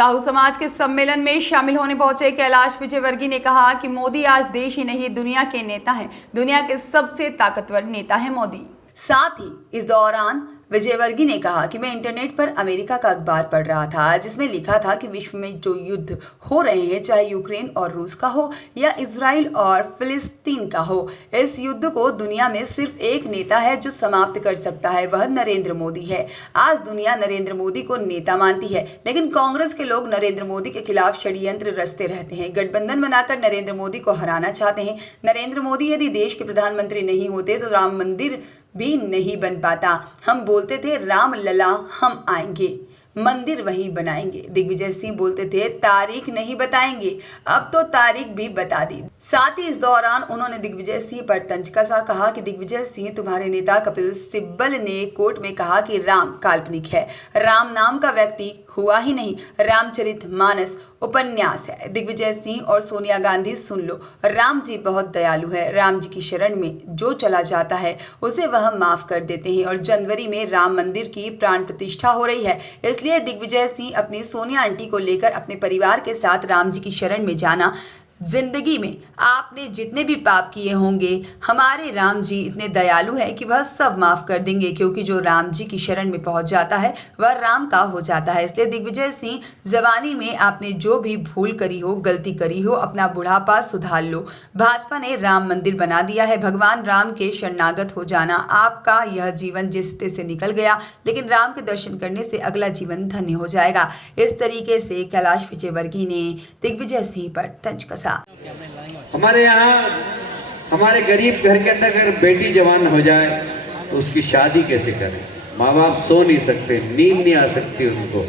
साहू समाज के सम्मेलन में शामिल होने पहुंचे कैलाश विजयवर्गीय ने कहा कि मोदी आज देश ही नहीं दुनिया के नेता हैं। दुनिया के सबसे ताकतवर नेता है मोदी। साथ ही इस दौरान विजयवर्गीय ने कहा कि मैं इंटरनेट पर अमेरिका का अखबार पढ़ रहा था, जिसमें लिखा था कि विश्व में जो युद्ध हो रहे हैं, चाहे यूक्रेन और रूस का हो या इजराइल और फिलिस्तीन का हो, इस युद्ध को दुनिया में सिर्फ एक नेता है जो समाप्त कर सकता है, वह नरेंद्र मोदी है। आज दुनिया नरेंद्र मोदी को नेता मानती है, लेकिन कांग्रेस के लोग नरेंद्र मोदी के खिलाफ षड्यंत्र रचते रहते हैं, गठबंधन बनाकर नरेंद्र मोदी को हराना चाहते हैं। नरेंद्र मोदी यदि देश के प्रधानमंत्री नहीं होते तो राम मंदिर भी नहीं बन पाता। हम बोलते थे राम लला हम आएंगे, मंदिर वहीं बनाएंगे। दिग्विजय सिंह बोलते थे तारीख नहीं बताएंगे, अब तो तारीख भी बता दी। साथ ही इस दौरान उन्होंने दिग्विजय सिंह पर तंज कसा, कहा कि दिग्विजय सिंह, तुम्हारे नेता कपिल सिब्बल ने कोर्ट में कहा कि राम काल्पनिक है, राम नाम का व्यक्ति हुआ ही नहीं, रामचरितमानस उपन्यास है। दिग्विजय सिंह और सोनिया गांधी, सुन लो, राम जी बहुत दयालु है, राम जी की शरण में जो चला जाता है उसे वह माफ कर देते हैं। और जनवरी में राम मंदिर की प्राण प्रतिष्ठा हो रही है, इसलिए दिग्विजय सिंह अपनी सोनिया आंटी को लेकर अपने परिवार के साथ राम जी की शरण में जाना। जिंदगी में आपने जितने भी पाप किए होंगे, हमारे राम जी इतने दयालु हैं कि वह सब माफ कर देंगे, क्योंकि जो राम जी की शरण में पहुंच जाता है वह राम का हो जाता है। इसलिए दिग्विजय सिंह, जवानी में आपने जो भी भूल करी हो, गलती करी हो, अपना बुढ़ापा सुधार लो। भाजपा ने राम मंदिर बना दिया है, भगवान राम के शरणागत हो जाना। आपका यह जीवन जिसते से निकल गया, लेकिन राम के दर्शन करने से अगला जीवन धन्य हो जाएगा। इस तरीके से कैलाश विजयवर्गीय ने दिग्विजय सिंह पर तंज कसा। हमारे यहाँ हमारे गरीब घर के अंदर अगर बेटी जवान हो जाए तो उसकी शादी कैसे करें? माँ बाप सो नहीं सकते, नींद नहीं आ सकती उनको।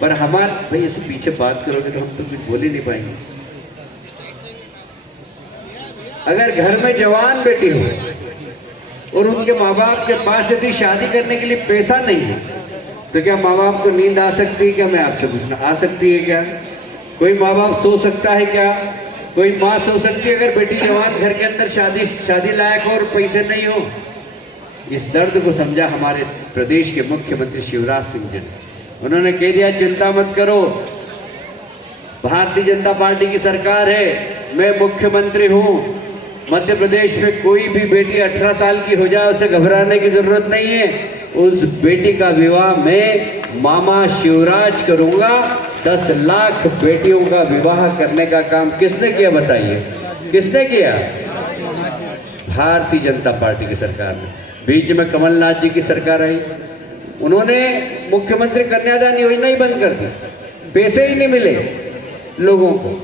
पर हमारे भाई ऐसे पीछे बात करोगे तो हम तो कुछ बोल ही नहीं पाएंगे। अगर घर में जवान बेटी हो और उनके माँ बाप के पास यदि शादी करने के लिए पैसा नहीं है तो क्या माँ बाप को नींद आ सकती है? क्या मैं आपसे पूछना, आ सकती है क्या? कोई माँ बाप सो सकता है क्या? कोई माँ सो सकती है अगर बेटी जवान घर के अंदर शादी लायक हो और पैसे नहीं हो? इस दर्द को समझा हमारे प्रदेश के मुख्यमंत्री शिवराज सिंह जी ने। उन्होंने कह दिया चिंता मत करो, भारतीय जनता पार्टी की सरकार है, मैं मुख्यमंत्री हूँ। मध्य प्रदेश में कोई भी बेटी 18 साल की हो जाए उसे घबराने की जरूरत नहीं है। उस बेटी का विवाह मैं मामा शिवराज करूंगा। 10 लाख बेटियों का विवाह करने का काम किसने किया बताइए? किसने किया? भारतीय जनता पार्टी की सरकार ने। बीच में कमलनाथ जी की सरकार आई, उन्होंने मुख्यमंत्री कन्यादान योजना ही बंद कर दी, पैसे ही नहीं मिले लोगों को।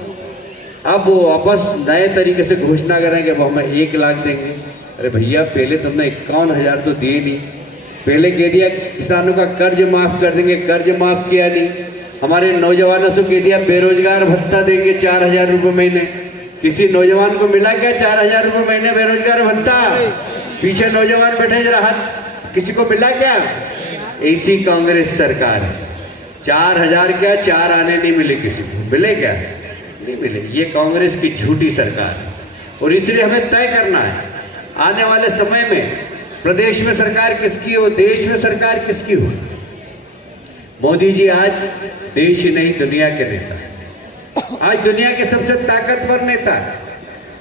अब वो वापस नए तरीके से घोषणा करेंगे वो हमें 1 लाख देंगे। अरे भैया, पहले तुमने 51,000 तो दिए नहीं। पहले कह दिया किसानों का कर्ज माफ कर देंगे, कर्ज माफ किया नहीं। हमारे नौजवानों से कह दिया बेरोजगार भत्ता देंगे 4,000 रुपये महीने। किसी नौजवान को मिला क्या 4,000 रुपये महीने बेरोजगार भत्ता? पीछे नौजवान बैठे जरा हाथ, किसी को मिला क्या? ऐसी कांग्रेस सरकार है। 4,000 क्या 4 आने नहीं मिले, किसी को मिले क्या? नहीं मिले। ये कांग्रेस की झूठी सरकार है और इसलिए हमें तय करना है आने वाले समय में प्रदेश में सरकार किसकी हो, देश में सरकार किसकी हो। मोदी जी आज देश ही नहीं दुनिया के नेता है, आज दुनिया के सबसे ताकतवर नेता है।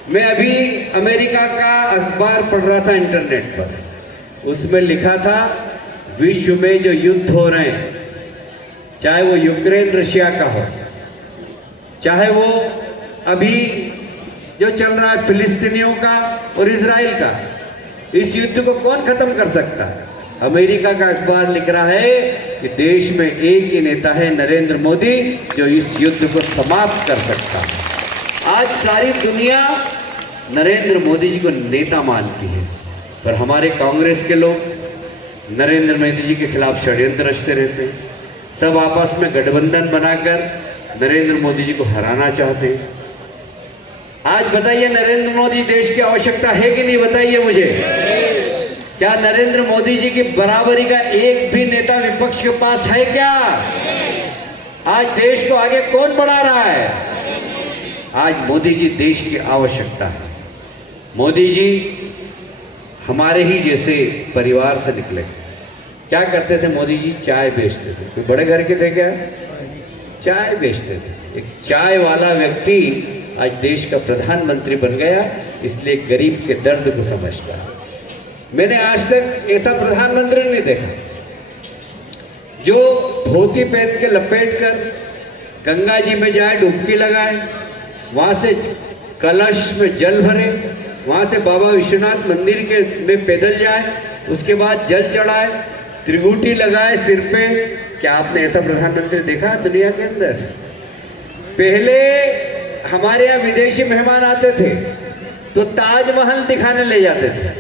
मैं अभी अमेरिका का अखबार पढ़ रहा था इंटरनेट पर, उसमें लिखा था विश्व में जो युद्ध हो रहे हैं, चाहे वो यूक्रेन रशिया का हो, चाहे वो अभी जो चल रहा है फिलिस्तीनियों का और इजराइल का, इस युद्ध को कौन खत्म कर सकता है? अमेरिका का अखबार लिख रहा है कि देश में एक ही नेता है, नरेंद्र मोदी, जो इस युद्ध को समाप्त कर सकता है। आज सारी दुनिया नरेंद्र मोदी जी को नेता मानती है, पर हमारे कांग्रेस के लोग नरेंद्र मोदी जी के खिलाफ षड्यंत्र रचते रहते हैं। सब आपस में गठबंधन बनाकर नरेंद्र मोदी जी को हराना चाहते हैं। आज बताइए, नरेंद्र मोदी देश की आवश्यकता है कि नहीं? बताइए मुझे। क्या नरेंद्र मोदी जी की बराबरी का एक भी नेता विपक्ष के पास है क्या? आज देश को आगे कौन बढ़ा रहा है? आज मोदी जी देश की आवश्यकता है। मोदी जी हमारे ही जैसे परिवार से निकले। क्या करते थे मोदी जी? चाय बेचते थे। कोई बड़े घर के थे क्या? चाय बेचते थे। एक चाय वाला व्यक्ति आज देश का प्रधानमंत्री बन गया, इसलिए गरीब के दर्द को समझता है। मैंने आज तक ऐसा प्रधानमंत्री नहीं देखा जो धोती पहन के लपेट कर गंगा जी में जाए, डुबकी लगाए, वहां से कलश में जल भरे, वहां से बाबा विश्वनाथ मंदिर के में पैदल जाए, उसके बाद जल चढ़ाए, त्रिगुटी लगाए सिर पे। क्या आपने ऐसा प्रधानमंत्री देखा दुनिया के अंदर? पहले हमारे यहाँ विदेशी मेहमान आते थे तो ताजमहल दिखाने ले जाते थे।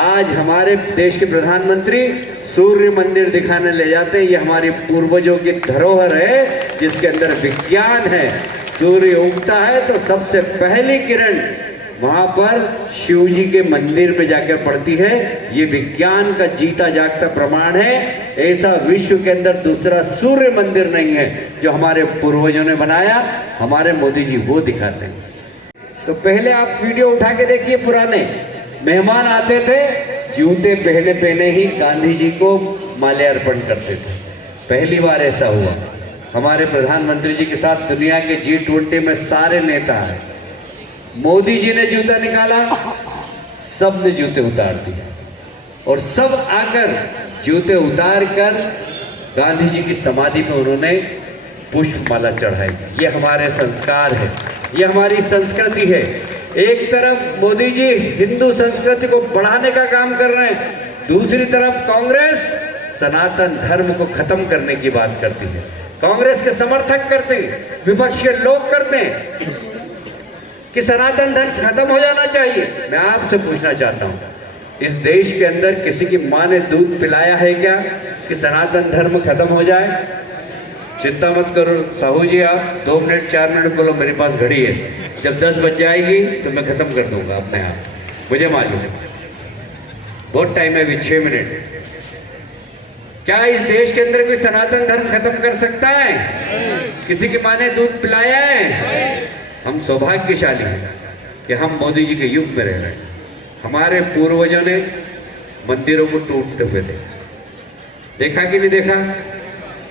आज हमारे देश के प्रधानमंत्री सूर्य मंदिर दिखाने ले जाते हैं। ये हमारे पूर्वजों की धरोहर है जिसके अंदर विज्ञान है। सूर्य उगता है तो सबसे पहली किरण वहां पर शिव जी के मंदिर में जाकर पड़ती है। ये विज्ञान का जीता जागता प्रमाण है। ऐसा विश्व के अंदर दूसरा सूर्य मंदिर नहीं है जो हमारे पूर्वजों ने बनाया। हमारे मोदी जी वो दिखाते हैं। तो पहले आप वीडियो उठा के देखिए, पुराने मेहमान आते थे, जूते पहने पहने ही गांधी जी को माल्यार्पण करते थे। पहली बार ऐसा हुआ। हमारे प्रधानमंत्री जी के साथ दुनिया के G20 में सारे नेता हैं। मोदी जी ने जूता निकाला, सब ने जूते उतार दिए और सब आकर जूते उतार कर गांधी जी की समाधि पर उन्होंने पुष्पमाला चढ़ाई। ये हमारे संस्कार है, ये हमारी संस्कृति है। एक तरफ मोदी जी हिंदू संस्कृति को बढ़ाने का काम कर रहे हैं, दूसरी तरफ कांग्रेस सनातन धर्म को खत्म करने की बात करती है। कांग्रेस के समर्थक करते हैं, विपक्ष के लोग करते हैं कि सनातन धर्म खत्म हो जाना चाहिए। मैं आपसे पूछना चाहता हूं, इस देश के अंदर किसी की मां ने दूध पिलाया है क्या कि सनातन धर्म खत्म हो जाए? चिंता मत करो साहू जी, आप 2 मिनट 4 मिनट बोलो, मेरे पास घड़ी है। जब 10 बज जाएगी तो मैं खत्म कर दूंगा अपने आप, मुझे मालूम है। बहुत टाइम है, अभी 6 मिनट है। क्या इस देश के अंदर कोई सनातन धर्म खत्म कर सकता है? किसी की मां ने दूध पिलाया है? हम सौभाग्यशाली हैं कि हम मोदी जी के युग में रह रहे हैं। हमारे पूर्वजों ने मंदिरों को टूटते हुए देखा कि नहीं देखा?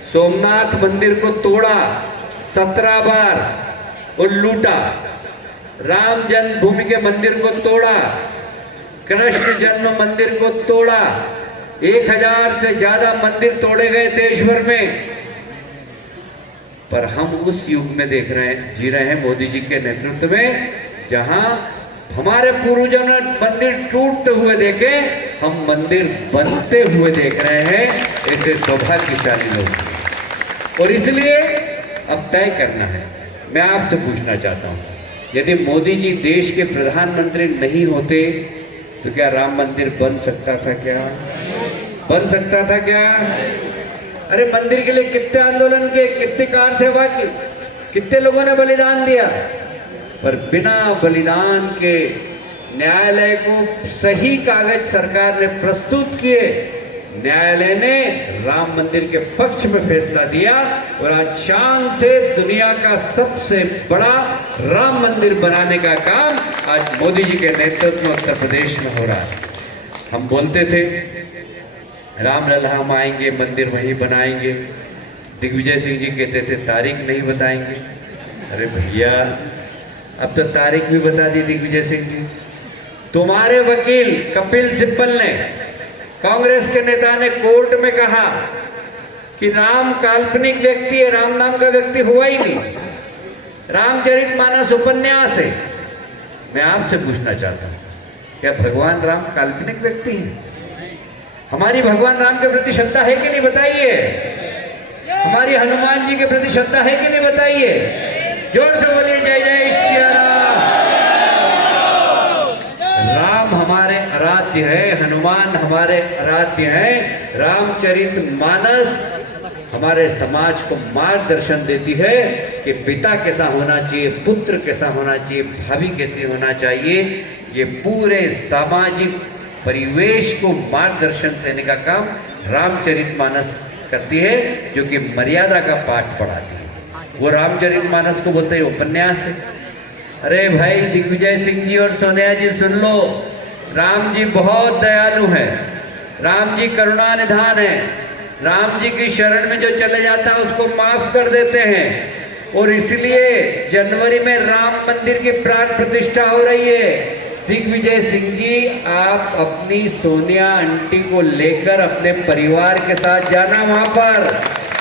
सोमनाथ मंदिर को तोड़ा 17 बार और लूटा। राम जन्मभूमि के मंदिर को तोड़ा, कृष्ण जन्म मंदिर को तोड़ा। 1000 से ज्यादा मंदिर तोड़े गए देश भर में। पर हम उस युग में जी रहे हैं मोदी जी के नेतृत्व में, जहां हमारे पूर्वजों ने मंदिर टूटते हुए देखे, हम मंदिर बनते हुए देख रहे हैं। ऐसे सौभाग्यशाली लोग। और इसलिए अब तय करना है। मैं आपसे पूछना चाहता हूं, यदि मोदी जी देश के प्रधानमंत्री नहीं होते तो क्या राम मंदिर बन सकता था? क्या बन सकता था? क्या? अरे मंदिर के लिए कितने आंदोलन किए, कितनी कार सेवा की, कितने लोगों ने बलिदान दिया, पर बिना बलिदान के न्यायालय को सही कागज सरकार ने प्रस्तुत किए, न्यायालय ने राम मंदिर के पक्ष में फैसला दिया और आज शान से दुनिया का सबसे बड़ा राम मंदिर बनाने का काम आज मोदी जी के नेतृत्व में उत्तर प्रदेश में हो रहा है। हम बोलते थे रामलला हम आएंगे, मंदिर वहीं बनाएंगे। दिग्विजय सिंह जी कहते थे तारीख नहीं बताएंगे। अरे भैया, अब तो तारीख भी बता दी दिग्विजय सिंह जी। तुम्हारे वकील कपिल सिब्बल ने, कांग्रेस के नेता ने कोर्ट में कहा कि राम काल्पनिक व्यक्ति है, राम नाम का व्यक्ति हुआ ही नहीं, रामचरितमानस उपन्यास है। मैं आपसे पूछना चाहता हूं, क्या भगवान राम काल्पनिक व्यक्ति हैं? हमारी भगवान राम के प्रति श्रद्धा है कि नहीं बताइए? हमारी हनुमान जी के प्रति श्रद्धा है कि नहीं बताइए? जोर से बोलिए जय जय श्री राम। राम हमारे आराध्य है, हनुमान हमारे आराध्य हैं। रामचरितमानस हमारे समाज को मार्गदर्शन देती है कि पिता कैसा होना चाहिए, पुत्र कैसा होना चाहिए, भाभी कैसे होना चाहिए। ये पूरे सामाजिक परिवेश को मार्गदर्शन देने का काम रामचरितमानस करती है, जो कि मर्यादा का पाठ पढ़ाती है। वो रामचरितमानस को बोलते हैं उपन्यास है। अरे भाई दिग्विजय सिंह जी और सोनिया जी सुन लो, राम जी बहुत दयालु हैं, राम जी करुणा निधान है, राम जी की शरण में जो चले जाता है उसको माफ कर देते हैं। और इसलिए जनवरी में राम मंदिर की प्राण प्रतिष्ठा हो रही है। दिग्विजय सिंह जी, आप अपनी सोनिया आंटी को लेकर अपने परिवार के साथ जाना वहां पर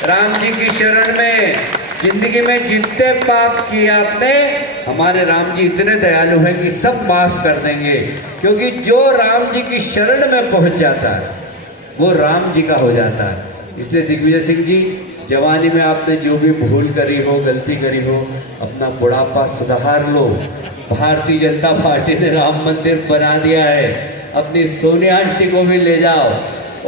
राम जी की शरण में। जिंदगी में जितने पाप किए आपने, हमारे राम जी इतने दयालु हैं कि सब माफ कर देंगे, क्योंकि जो राम जी की शरण में पहुंच जाता है वो राम जी का हो जाता है। इसलिए दिग्विजय सिंह जी, जवानी में आपने जो भी भूल करी हो, गलती करी हो, अपना बुढ़ापा सुधार लो। भारतीय जनता पार्टी ने राम मंदिर बना दिया है, अपनी सोनिया आंटी को भी ले जाओ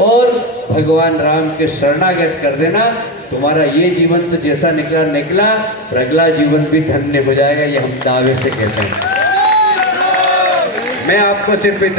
और भगवान राम के शरणागत कर देना। तुम्हारा ये जीवन तो जैसा निकला निकला, पर अगला जीवन भी धन्य हो जाएगा, ये हम दावे से कहते हैं। मैं आपको सिर्फ